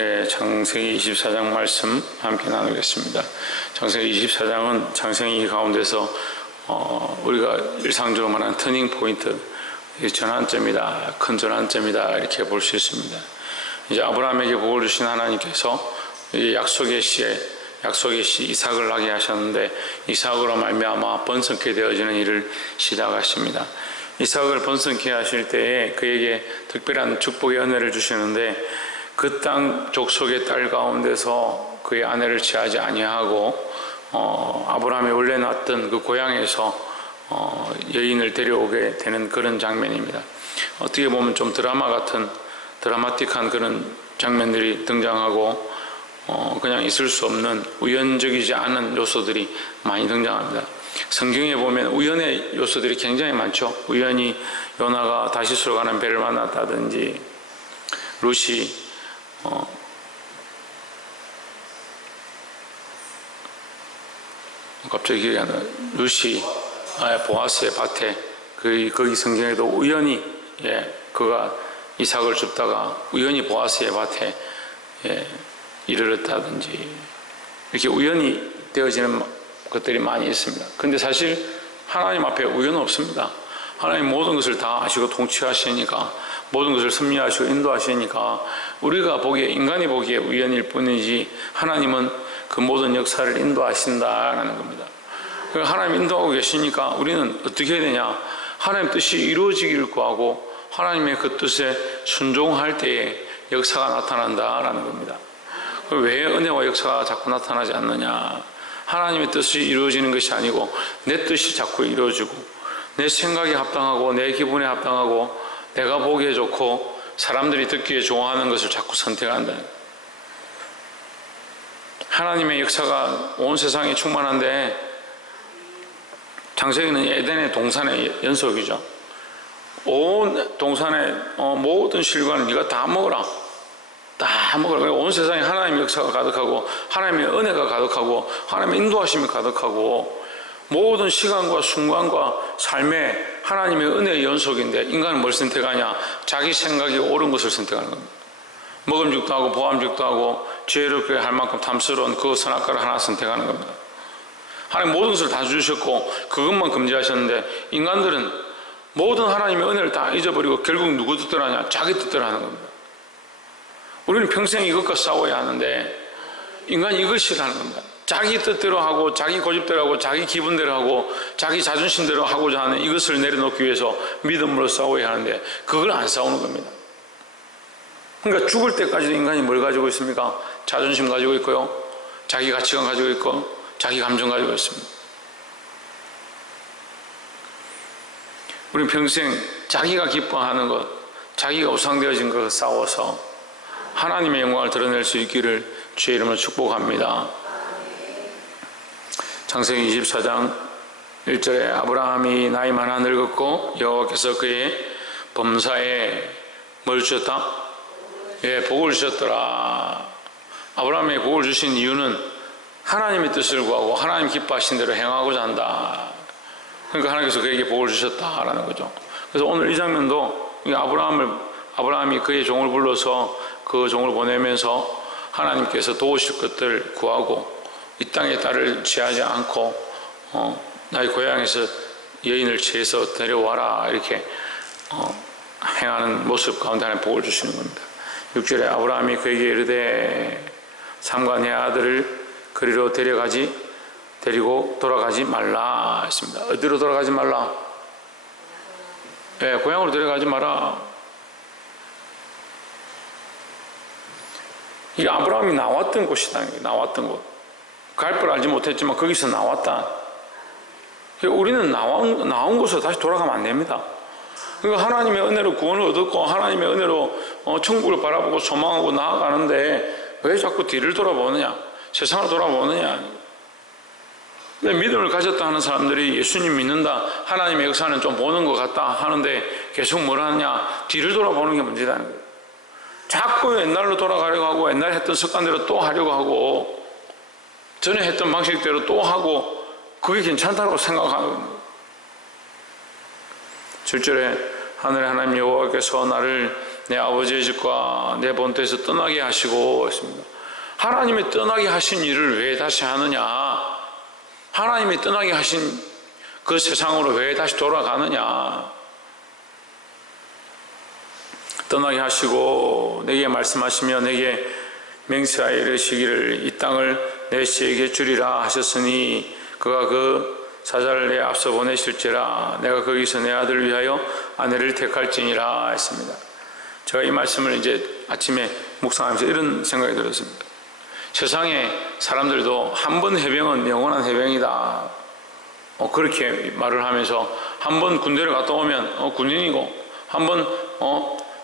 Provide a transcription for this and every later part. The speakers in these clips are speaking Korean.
창세기 24장 말씀 함께 나누겠습니다. 창세기 24장은 창세기 가운데서 우리가 일상적으로 말하는 터닝 포인트, 전환점이다, 큰 전환점이다 이렇게 볼 수 있습니다. 이제 아브라함에게 복을 주신 하나님께서 약속의 씨 이삭을 낳게 하셨는데 이삭으로 말미암아 번성케 되어지는 일을 시작하십니다. 이삭을 번성케 하실 때에 그에게 특별한 축복의 은혜를 주시는데 그 땅 족속의 딸 가운데서 그의 아내를 취하지 아니하고 아브라함이 원래 낳았던 그 고향에서 여인을 데려오게 되는 그런 장면입니다. 어떻게 보면 좀 드라마틱한 그런 장면들이 등장하고 그냥 있을 수 없는 우연적이지 않은 요소들이 많이 등장합니다. 성경에 보면 우연의 요소들이 굉장히 많죠. 우연히 요나가 다시스로 가는 배를 만났다든지, 룻이 갑자기 기억이 안 나요. 룻이 보아스의 밭에 거기 성경에도 우연히 그가 이삭을 줍다가 우연히 보아스의 밭에 이르렀다든지 이렇게 우연히 되어지는 것들이 많이 있습니다. 그런데 사실 하나님 앞에 우연은 없습니다. 하나님 모든 것을 다 아시고 통치하시니까, 모든 것을 섭리하시고 인도하시니까 우리가 보기에, 인간이 보기에 우연일 뿐이지 하나님은 그 모든 역사를 인도하신다라는 겁니다. 하나님 인도하고 계시니까 우리는 어떻게 해야 되냐? 하나님 뜻이 이루어지기를 구하고 하나님의 그 뜻에 순종할 때에 역사가 나타난다라는 겁니다. 왜 은혜와 역사가 자꾸 나타나지 않느냐? 하나님의 뜻이 이루어지는 것이 아니고 내 뜻이 자꾸 이루어지고 내 생각에 합당하고 내 기분에 합당하고 내가 보기에 좋고 사람들이 듣기에 좋아하는 것을 자꾸 선택한다. 하나님의 역사가 온 세상에 충만한데 창세기는 에덴의 동산의 연속이죠. 온 동산의 모든 실과는 네가 다 먹어라. 다 먹으라. 온 세상에 하나님의 역사가 가득하고 하나님의 은혜가 가득하고 하나님의 인도하심이 가득하고 모든 시간과 순간과 삶에 하나님의 은혜의 연속인데 인간은 뭘 선택하냐? 자기 생각이 옳은 것을 선택하는 겁니다. 먹음직도 하고 보암직도 하고 지혜롭게 할 만큼 탐스러운 그 선악과를 하나 선택하는 겁니다. 하나님 모든 것을 다 주셨고 그것만 금지하셨는데 인간들은 모든 하나님의 은혜를 다 잊어버리고 결국 누구 뜻대로 하냐? 자기 뜻대로 하는 겁니다. 우리는 평생 이것과 싸워야 하는데 인간이 이걸 싫어하는 겁니다. 자기 뜻대로 하고 자기 고집대로 하고 자기 기분대로 하고 자기 자존심대로 하고자 하는 이것을 내려놓기 위해서 믿음으로 싸워야 하는데 그걸 안 싸우는 겁니다. 그러니까 죽을 때까지도 인간이 뭘 가지고 있습니까? 자존심 가지고 있고요, 자기 가치관 가지고 있고 자기 감정 가지고 있습니다. 우리는 평생 자기가 기뻐하는 것, 자기가 우상되어진 것을 싸워서 하나님의 영광을 드러낼 수 있기를 주의 이름으로 축복합니다. 창세기 24장 1절에 아브라함이 나이 많아 늙었고 여호와께서 그의 범사에 뭘 주셨다? 복을 주셨더라. 아브라함에게 복을 주신 이유는 하나님의 뜻을 구하고 하나님 기뻐하신 대로 행하고자 한다. 그러니까 하나님께서 그에게 복을 주셨다라는 거죠. 그래서 오늘 이 장면도 아브라함이 그의 종을 불러서 그 종을 보내면서 하나님께서 도우실 것들 구하고 이 땅에 딸을 취하지 않고 나의 고향에서 여인을 취해서 데려와라 이렇게 행하는 모습 가운데 하나님 복을 주시는 겁니다. 6절에 아브라함이 그에게 이르되 삼가 내 아들을 그리로 데리고 돌아가지 말라 했습니다. 어디로 돌아가지 말라? 고향으로 데려가지 마라. 이게 아브라함이 나왔던 곳이다. 나왔던 곳. 갈 걸 알지 못했지만 거기서 나왔다. 우리는 나온 곳으로 다시 돌아가면 안 됩니다. 그러니까 하나님의 은혜로 구원을 얻었고 하나님의 은혜로 천국을 바라보고 소망하고 나아가는데 왜 자꾸 뒤를 돌아보느냐? 세상을 돌아보느냐? 믿음을 가졌다 하는 사람들이 예수님 믿는다, 하나님의 역사는 좀 보는 것 같다 하는데 계속 뭘 하느냐? 뒤를 돌아보는 게 문제라는 거예요. 자꾸 옛날로 돌아가려고 하고 옛날에 했던 습관대로 또 하려고 하고 전에 했던 방식대로 또 하고 그게 괜찮다고 생각하는 거예요. 7절에 하늘의 하나님 여호와께서 나를 내 아버지의 집과 내 본토에서 떠나게 하시고 했습니다. 하나님이 떠나게 하신 일을 왜 다시 하느냐? 하나님이 떠나게 하신 그 세상으로 왜 다시 돌아가느냐? 떠나게 하시고 내게 말씀하시며 내게 맹세하여 이르시기를 이 땅을 내 씨에게 주리라 하셨으니 그가 그 사자를 내 앞서 보내실지라 내가 거기서 내 아들을 위하여 아내를 택할지니라 했습니다. 제가 이 말씀을 이제 아침에 묵상하면서 이런 생각이 들었습니다. 세상에 사람들도 한 번 해병은 영원한 해병이다. 그렇게 말을 하면서 한 번 군대를 갔다 오면 군인이고 한 번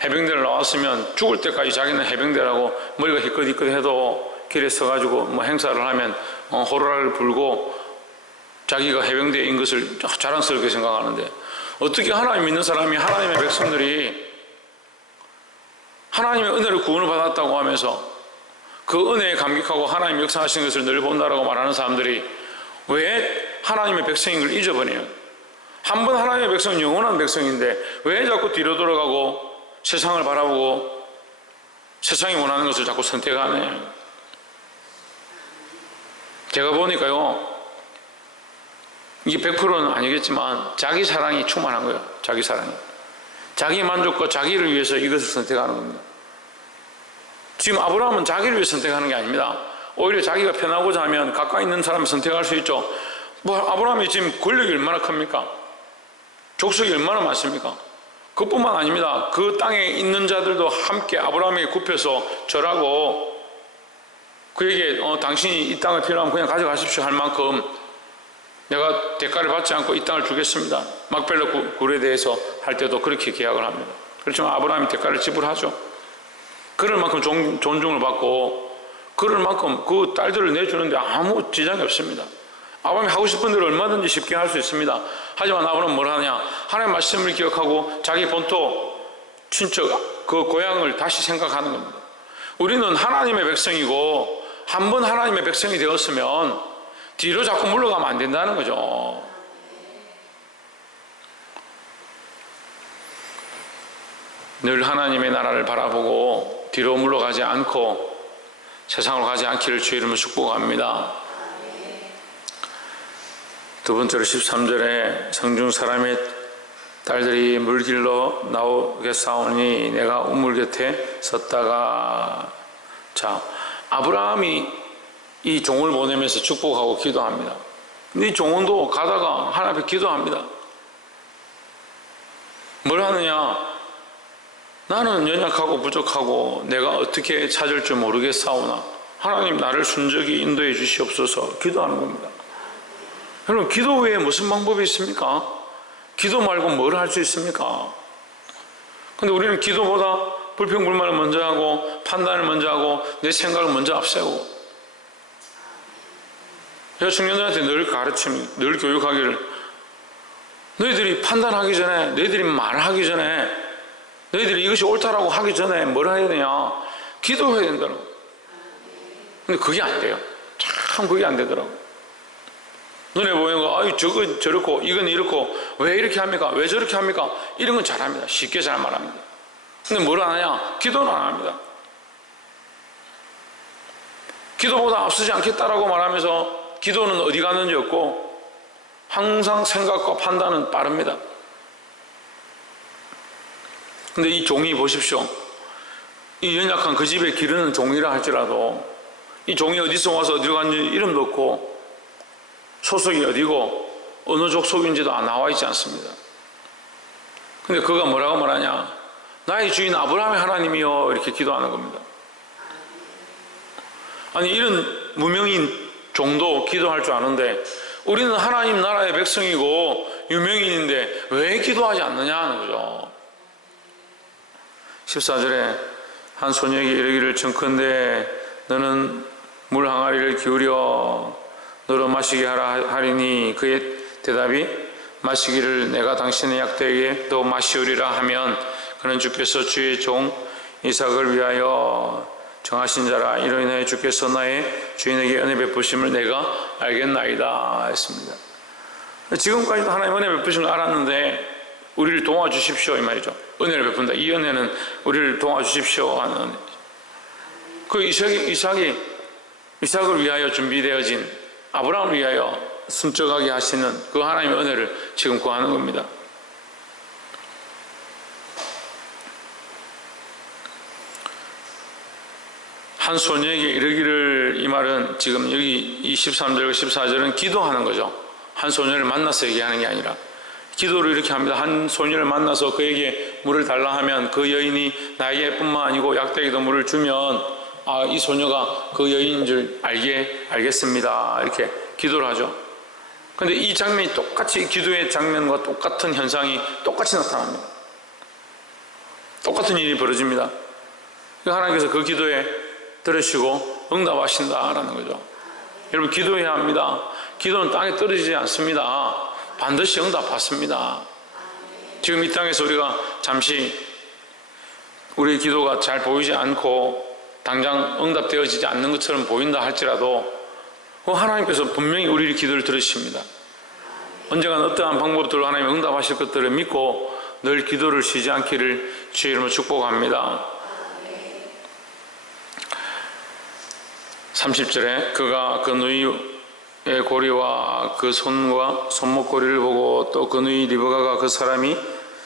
해병대를 나왔으면 죽을 때까지 자기는 해병대라고 머리가 희끗희끗 해도 길에 서가지고 뭐 행사를 하면 호루라기를 불고 자기가 해병대인 것을 자랑스럽게 생각하는데 어떻게 하나님 믿는 사람이 하나님의 백성들이 하나님의 은혜를 구원을 받았다고 하면서 그 은혜에 감격하고 하나님 역사하신 것을 늘 본다라고 말하는 사람들이 왜 하나님의 백성인 걸 잊어버려요? 한 번 하나님의 백성은 영원한 백성인데 왜 자꾸 뒤로 돌아가고 세상을 바라보고 세상이 원하는 것을 자꾸 선택하네. 제가 보니까요, 이게 100%는 아니겠지만 자기 사랑이 충만한 거예요. 자기 사랑이. 자기 만족과 자기를 위해서 이것을 선택하는 겁니다. 지금 아브라함은 자기를 위해 선택하는 게 아닙니다. 오히려 자기가 편하고자 하면 가까이 있는 사람을 선택할 수 있죠. 아브라함이 지금 권력이 얼마나 큽니까? 족속이 얼마나 많습니까? 그뿐만 아닙니다. 그 땅에 있는 자들도 함께 아브라함에게 굽혀서 절하고 그에게 당신이 이 땅을 필요하면 그냥 가져가십시오 할 만큼 내가 대가를 받지 않고 이 땅을 주겠습니다. 막벨라 굴에 대해서 할 때도 그렇게 계약을 합니다. 그렇지만 아브라함이 대가를 지불하죠. 그럴 만큼 존중을 받고 그럴 만큼 그 딸들을 내주는데 아무 지장이 없습니다. 아브라함이 하고 싶은 대로 얼마든지 쉽게 할 수 있습니다. 하지만 아브라함은 뭘 하냐? 하나님의 말씀을 기억하고 자기 본토, 친척, 그 고향을 다시 생각하는 겁니다. 우리는 하나님의 백성이고 한 번 하나님의 백성이 되었으면 뒤로 자꾸 물러가면 안 된다는 거죠. 늘 하나님의 나라를 바라보고 뒤로 물러가지 않고 세상으로 가지 않기를 주의 이름으로 축복합니다. 두 번째로 13절에 성중 사람의 딸들이 물길로 나오겠사오니 내가 우물 곁에 섰다가 자 아브라함이 이 종을 보내면서 축복하고 기도합니다. 근데 이 종도 가다가 하나님 앞에 기도합니다. 뭘 하느냐? 나는 연약하고 부족하고 내가 어떻게 찾을 줄 모르겠사오나 하나님 나를 순적이 인도해 주시옵소서 기도하는 겁니다. 여러분 기도 외에 무슨 방법이 있습니까? 기도 말고 뭘 할 수 있습니까? 근데 우리는 기도보다 불평불만을 먼저 하고 판단을 먼저 하고 내 생각을 먼저 앞세우고 제가 청년들한테 늘 가르칩니다. 늘 교육하기를 너희들이 판단하기 전에 너희들이 말하기 전에 너희들이 이것이 옳다라고 하기 전에 뭘 해야 되냐? 기도해야 된다고. 근데 그게 안 돼요. 참 그게 안 되더라고. 눈에 보이는 거, 아유, 저건 저렇고, 이건 이렇고, 왜 이렇게 합니까? 왜 저렇게 합니까? 이런 건 잘합니다. 쉽게 잘 말합니다. 근데 뭘 안 하냐? 기도는 안 합니다. 기도보다 앞서지 않겠다라고 말하면서 기도는 어디 가는지 없고, 항상 생각과 판단은 빠릅니다. 근데 이 종이 보십시오. 이 연약한 그 집에 기르는 종이라 할지라도, 이 종이 어디서 와서 어디로 갔는지 이름도 없고, 소속이 어디고 어느 족속인지도 나와 있지 않습니다. 근데 그가 뭐라고 말하냐? 나의 주인 아브라함의 하나님이여 이렇게 기도하는 겁니다. 아니 이런 무명인 종도 기도할 줄 아는데 우리는 하나님 나라의 백성이고 유명인인데 왜 기도하지 않느냐 하는 거죠. 14절에 한 소녀에게 이르기를 청컨대 너는 물 항아리를 기울여 너로 마시게 하라 하리니 그의 대답이 마시기를 내가 당신의 약대에게 또 마시우리라 하면 그는 주께서 주의 종 이삭을 위하여 정하신 자라 이로 인하여 주께서 나의 주인에게 은혜 베푸심을 내가 알겠나이다 했습니다. 지금까지도 하나님 은혜 베푸심을 알았는데 우리를 도와주십시오 이 말이죠. 은혜를 베푼다. 이 은혜는 우리를 도와주십시오 하는 은혜. 그 이삭을 위하여 준비되어진, 아브라함을 위하여 숨쩍하게 하시는 그 하나님의 은혜를 지금 구하는 겁니다. 한 소녀에게 이르기를, 이 말은 지금 여기 23절과 14절은 기도하는 거죠. 한 소녀를 만나서 얘기하는 게 아니라 기도를 이렇게 합니다. 한 소녀를 만나서 그에게 물을 달라 하면 그 여인이 나에게뿐만 아니고 약대에게도 물을 주면 이 소녀가 그 여인인 줄 알겠습니다. 이렇게 기도를 하죠. 근데 이 장면이 똑같이 기도의 장면과 똑같은 현상이 똑같이 나타납니다. 똑같은 일이 벌어집니다. 하나님께서 그 기도에 들으시고 응답하신다라는 거죠. 여러분, 기도해야 합니다. 기도는 땅에 떨어지지 않습니다. 반드시 응답받습니다. 지금 이 땅에서 우리가 잠시 우리의 기도가 잘 보이지 않고 당장 응답되어지지 않는 것처럼 보인다 할지라도 하나님께서 분명히 우리의 기도를 들으십니다. 언젠가 어떠한 방법으로 하나님 응답하실 것들을 믿고 늘 기도를 쉬지 않기를 주의 이름으로 축복합니다. 30절에 그가 그 누이의 고리와 그 손과 손목고리를 보고 또 그 누이 리브가가 그 사람이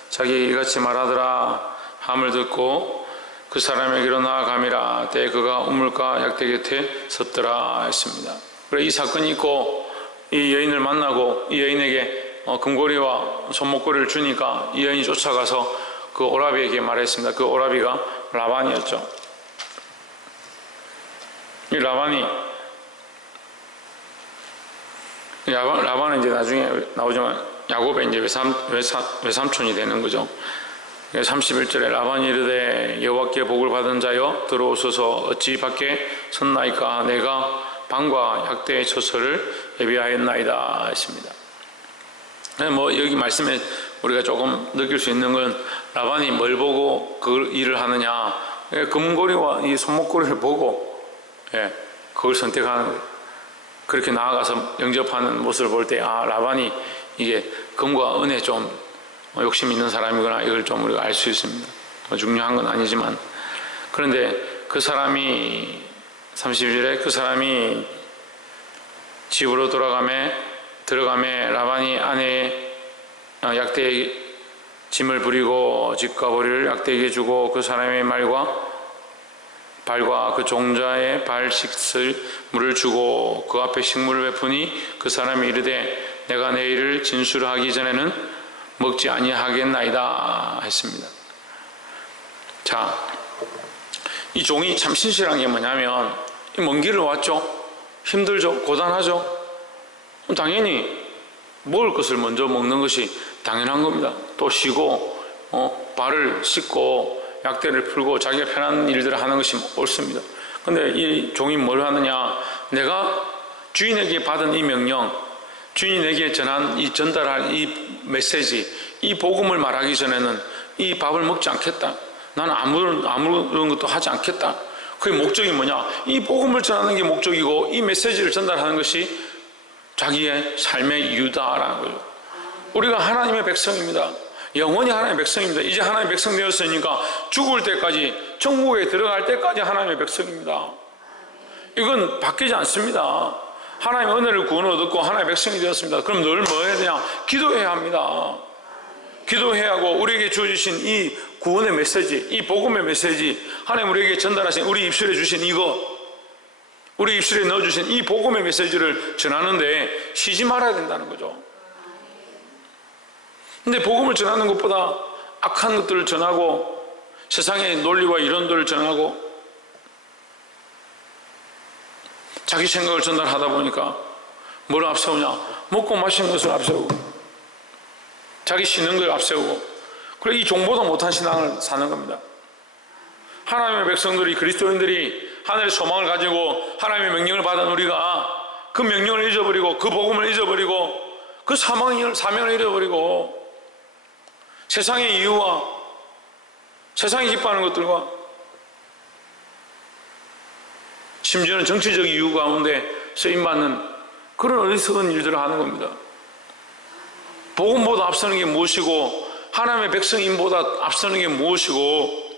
자기에게 이같이 말하더라 함을 듣고 그 사람에게로 나아가미라. 때에 그가 우물가 약대 곁에 섰더라 했습니다. 그래, 이 사건이 있고 이 여인을 만나고 이 여인에게 금고리와 손목고리를 주니까 이 여인이 쫓아가서 그 오라비에게 말했습니다. 그 오라비가 라반이었죠. 이 라반은 이제 나중에 나오지만 야곱의 이제 외삼촌이 되는 거죠. 31절에 라반이 이르되 여호와께 복을 받은 자여 들어오소서 어찌 밖에 섰나이까 내가 방과 약대의 처소를 예비하였나이다 했습니다. 여기 말씀에 우리가 조금 느낄 수 있는 건 라반이 뭘 보고 그 일을 하느냐, 금고리와 이 손목고리를 보고 그걸 선택하는 거예요. 그렇게 나아가서 영접하는 모습을 볼 때 라반이 이게 금과 은에 좀 욕심 있는 사람이구나, 이걸 좀 우리가 알 수 있습니다. 중요한 건 아니지만. 그런데 그 사람이 32절에 그 사람이 집으로 들어가매 라반이 아내의 약대의 짐을 부리고 집과 보리를 약대에게 주고 그 사람의 발과 그 종자의 발 씻을 물을 주고 그 앞에 식물을 베푸니 그 사람이 이르되 내가 내일을 진술하기 전에는 먹지 아니하겠나이다 했습니다. 자, 이 종이 참 신실한 게 뭐냐면 이 먼 길을 왔죠. 힘들죠. 고단하죠. 당연히 먹을 것을 먼저 먹는 것이 당연한 겁니다. 또 쉬고 발을 씻고 약대를 풀고 자기가 편한 일들을 하는 것이 옳습니다. 근데 이 종이 뭘 하느냐, 내가 주인에게 받은 이 명령, 주인이 내게 전달할 이 메시지, 이 복음을 말하기 전에는 이 밥을 먹지 않겠다. 나는 아무런 것도 하지 않겠다. 그게 목적이 뭐냐, 이 복음을 전하는 게 목적이고 이 메시지를 전달하는 것이 자기의 삶의 이유다라는 거예요. 우리가 하나님의 백성입니다. 영원히 하나님의 백성입니다. 이제 하나님의 백성 되었으니까 죽을 때까지, 천국에 들어갈 때까지 하나님의 백성입니다. 이건 바뀌지 않습니다. 하나님의 은혜를 구원을 얻고 하나님의 백성이 되었습니다. 그럼 늘 뭐 해야 되냐? 기도해야 합니다. 기도해야 하고 우리에게 주어주신 이 구원의 메시지, 이 복음의 메시지, 하나님 우리에게 전달하신, 우리 입술에 주신 이거, 우리 입술에 넣어주신 이 복음의 메시지를 전하는데 쉬지 말아야 된다는 거죠. 근데 복음을 전하는 것보다 악한 것들을 전하고 세상의 논리와 이론들을 전하고 자기 생각을 전달하다 보니까 뭘 앞세우냐? 먹고 마시는 것을 앞세우고 자기 쉬는 걸 앞세우고, 그래 이 종보다 못한 신앙을 사는 겁니다. 하나님의 백성들이, 그리스도인들이 하늘의 소망을 가지고 하나님의 명령을 받은 우리가 그 명령을 잊어버리고 그 복음을 잊어버리고 그 사명을 잃어버리고 세상의 이유와 세상이 기뻐하는 것들과 심지어는 정치적 이유 가운데 쓰임받는 그런 어리석은 일들을 하는 겁니다. 복음보다 앞서는 게 무엇이고 하나님의 백성임보다 앞서는 게 무엇이고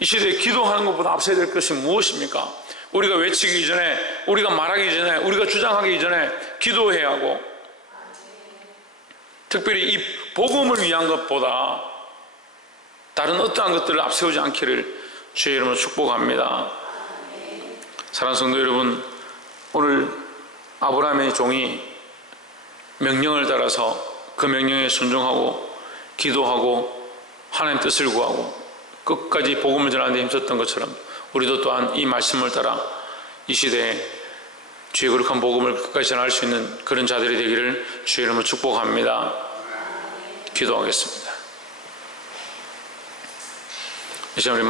이 시대에 기도하는 것보다 앞서야 될 것이 무엇입니까? 우리가 외치기 이전에, 우리가 말하기 전에, 우리가 주장하기 전에 기도해야 하고, 특별히 이 복음을 위한 것보다 다른 어떠한 것들을 앞세우지 않기를 주의 이름으로 축복합니다. 사랑하는 성도 여러분, 오늘 아브라함의 종이 명령을 따라서 그 명령에 순종하고 기도하고 하나님 뜻을 구하고 끝까지 복음을 전하는 데 힘썼던 것처럼 우리도 또한 이 말씀을 따라 이 시대에 주의 거룩한 복음을 끝까지 전할 수 있는 그런 자들이 되기를 주의 이름으로 축복합니다. 기도하겠습니다. 이제 우리